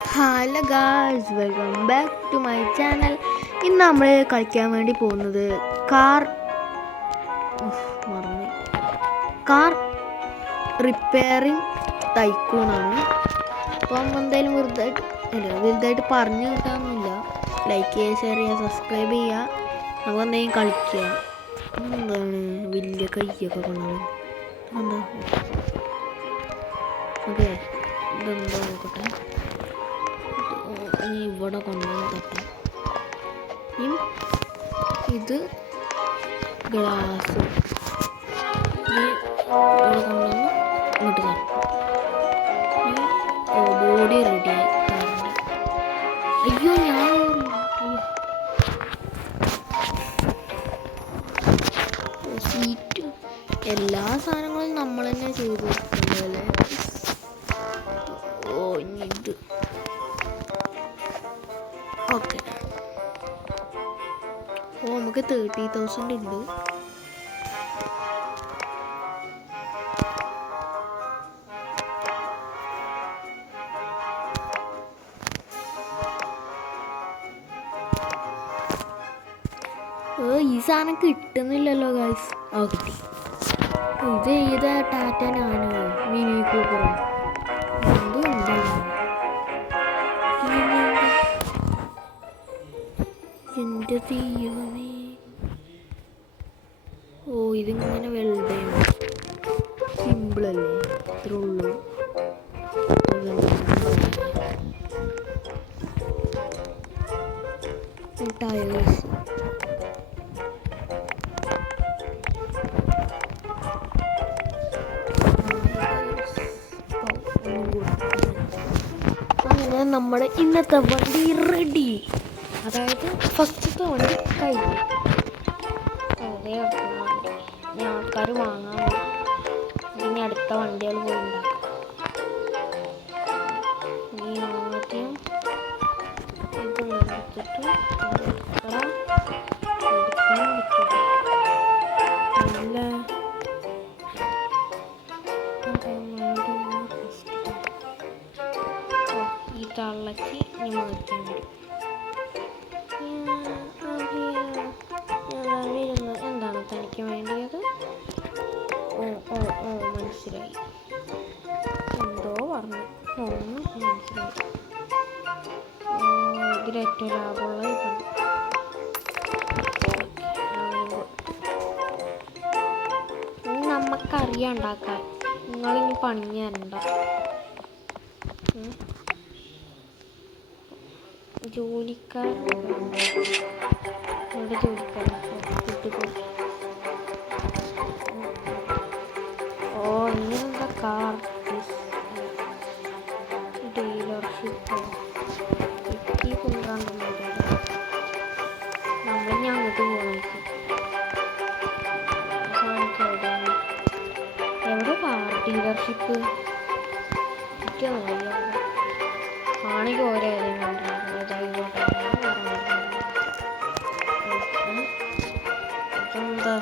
Hello guys, welcome back to my channel. ഇന്ന് നമ്മൾ കളിക്കാൻ വേണ്ടി പോകുന്നത് കാർ റിപ്പയറിങ് ടൈക്കൂണാണ്. അപ്പം എന്തായാലും വലുതായിട്ട് പറഞ്ഞു കിട്ടാനൊന്നുമില്ല. ലൈക്ക് ചെയ്യുക, ഷെയർ ചെയ്യുക, സബ്സ്ക്രൈബ് ചെയ്യുക. നമുക്ക് എന്തെങ്കിലും കളിക്കുക. എന്താണ് വലിയ കയ്യൊക്കെ കൊണ്ടാണ് എന്താ ഓക്കെ, ഇതെന്താ നോക്കട്ടെ. ഇനി ഇവിടെ കൊണ്ടുവന്ന് തട്ടാം. ഇത് ഗ്ലാസ് ഇവിടെ കൊണ്ടുവന്ന് ഇങ്ങോട്ട് തട്ടാം. ബോഡി റെഡിയായി. അയ്യോ സീറ്റ് എല്ലാ സാധനങ്ങളും നമ്മൾ തന്നെ ചെയ്ത് കൊടുക്കുന്നതല്ലേ. ഇനി ഇത് ഓക്കെ. നമുക്ക് 30,000 ഉണ്ട്. ഈ സാധനം കിട്ടുന്നില്ലല്ലോ ഗൈസ്. കിട്ടി. ഇത് ഏതാ? ടാറ്റ നാനോ, മിനി കൂപ്പറോ, എൻ്റെ ദൈവമേ. ഇതിങ്ങനെ വെൽഡ് സിമ്പിളല്ലേ, ഇത്ര ഉള്ളൂ. ടയേഴ്സ് അങ്ങനെ നമ്മുടെ ഇന്നത്തെ വണ്ടി റെഡി. അതായത് ഫസ്റ്റത്തെ വണ്ടി കഴിഞ്ഞു. അതേ വണ്ടി ഇനി ആൾക്കാർ വാങ്ങാൻ പോകും. ഇനി അടുത്ത വണ്ടികൾ പോയി ഉണ്ടാക്കും. ഇനി ആദ്യം ഇത് എടുത്തിട്ട് എടുക്കാൻ പറ്റും. നല്ല ഈ തള്ളക്ക് ഇനി മാറ്റാൻ വരും. എന്താണ് തനിക്ക് വേണ്ടിയത്? മനസ്സിലായി. എന്തോ പറഞ്ഞു, മനസ്സിലായി. ഇതിലേറ്റവും ലാഭമുള്ള ഇതാണ്. നമുക്കറിയാം ഉണ്ടാക്കാൻ. നിങ്ങളിനി പണിഞ്ഞു തരണ്ട. ജോലിക്കാരുടെ ജോലിക്കാരൻ ഇങ്ങനെന്താ കാർ ഡീലർഷിപ്പോ കിട്ടി കൊണ്ടുവരാൻ നമ്മൾ ഞാൻ അങ്ങോട്ട് പോകാനായിരിക്കും. എവിടെ കാർ ഡീലർഷിപ്പ് എനിക്കറിയാം. ആണെങ്കിൽ ഓരോ ഏതെങ്കിലും കൊണ്ടുവരാം. ഇതെന്താ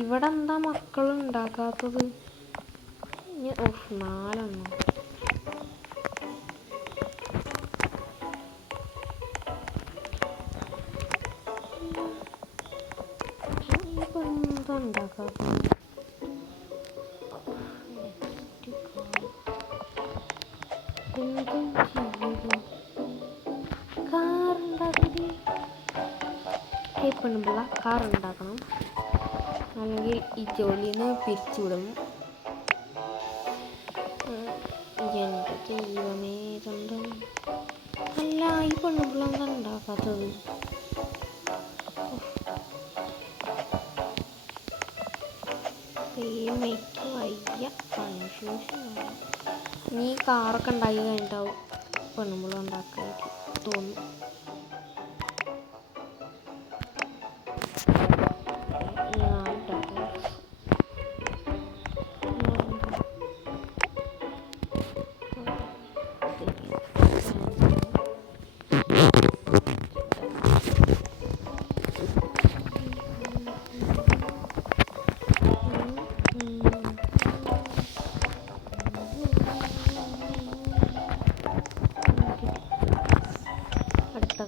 ഇവിടെ എന്താ മക്കൾ ഉണ്ടാക്കാത്തത്? ഓഫ് 4 ഇപ്പൊ എന്താ ഉണ്ടാക്കാത്തത്? എന്തും ചെയ്യൂ കാറുണ്ടാക്കി പെണ്ണുപിള്ള കാറുണ്ടാക്കണം, അല്ലെങ്കിൽ ഈ ജോലിയിൽ നിന്ന് പിരിച്ചുവിടും. എൻ്റെ ദൈവമേ ഇതുണ്ട്. അല്ല ഈ പെണ്ണുപിള്ള എന്താ ഉണ്ടാക്കാത്തത്? ദൈവമേക്ക് വയ്യ, കൺഫ്യൂഷനാണ്. നീ കാറൊക്കെ ഉണ്ടാക്കി കഴിഞ്ഞിട്ടാവും പെണ്ണുമ്പിള്ള ഉണ്ടാക്കാനായിട്ട് തോന്നുന്നു.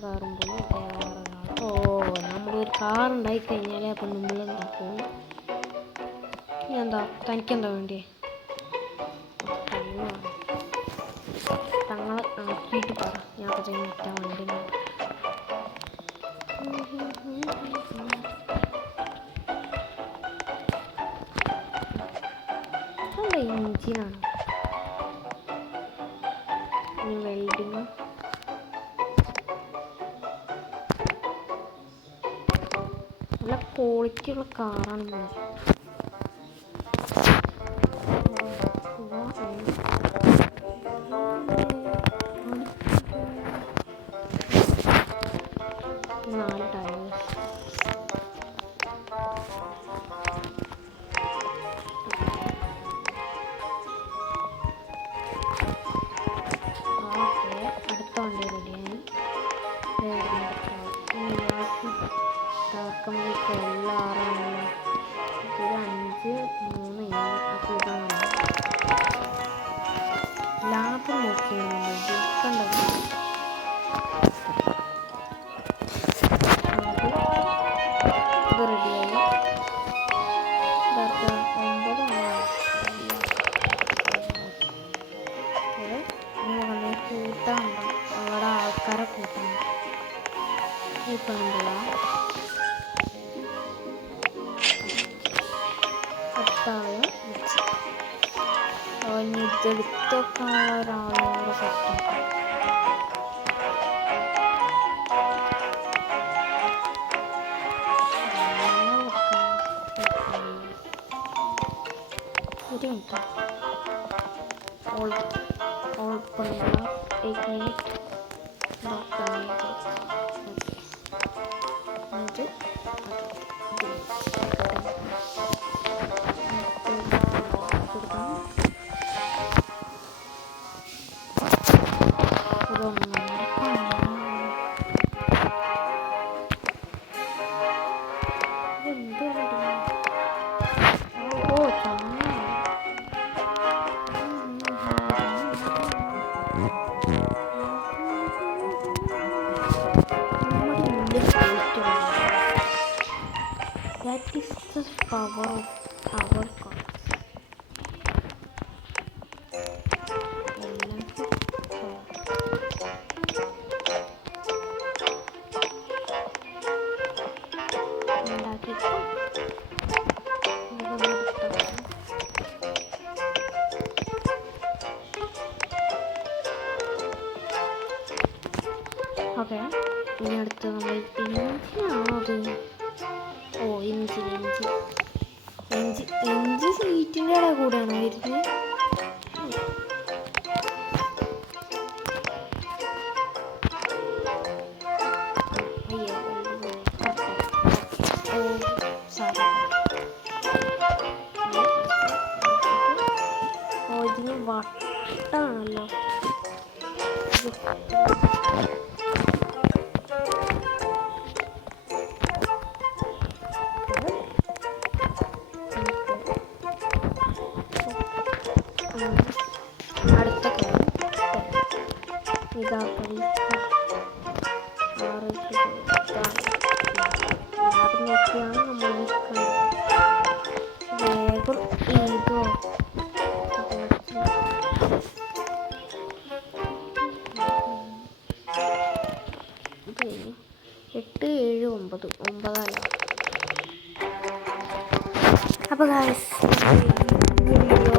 കാറും പോലെ വേറൊരാൾ. നമ്മളൊരു കാറുണ്ടായി കഴിഞ്ഞാലേ അപ്പം നമ്മൾ ഉണ്ടാക്കും. എന്താ തനിക്കെന്താ വേണ്ടിയേ? തങ്ങളെ ആക്കിയിട്ട് പറ, ഞാൻ അപ്പം മറ്റേ വണ്ടി എന്താ എഞ്ചിനാണ് ഇനി വെൽഡിങ്. നല്ല ക്വാളിറ്റി ഉള്ള കാറാണ്. അടുത്ത വണ്ടി റെഡിയായി. എല്ലാറാണല്ലോ. ഇത് 5, 3, 7. അപ്പോൾ ഇതാണ് ലാഭം നോക്കിയാണ് നമ്മൾ ജയിക്കേണ്ടത്. ഇത് റെഡിയായി. 9 കൂട്ടാണ്ടോ അവിടെ ആൾക്കാരെ കൂട്ടാൻ. ഈ പെണ്ണുള്ള പത്താളെ വെച്ച് ഇതെടുത്തൊക്കെ ഒരാളോട് സെറ്റാക്കാം. ഒരു മിനിറ്റ്. ഓൾ പെണ്ണുള്ള 1 minute That is the power of our cars. Okay, ഇനി അടുത്ത് നമ്മൾ എഞ്ചിനാണോ അത്? എഞ്ചി സീറ്റിൻ്റെ ഇടയിൽ കൂടെയാണോ വരുന്നത്? ഇതിന് വട്ടാണല്ലോ. 8, 7, 9 9 അപ്പോൾ ഗായ്സ് വീഡിയോ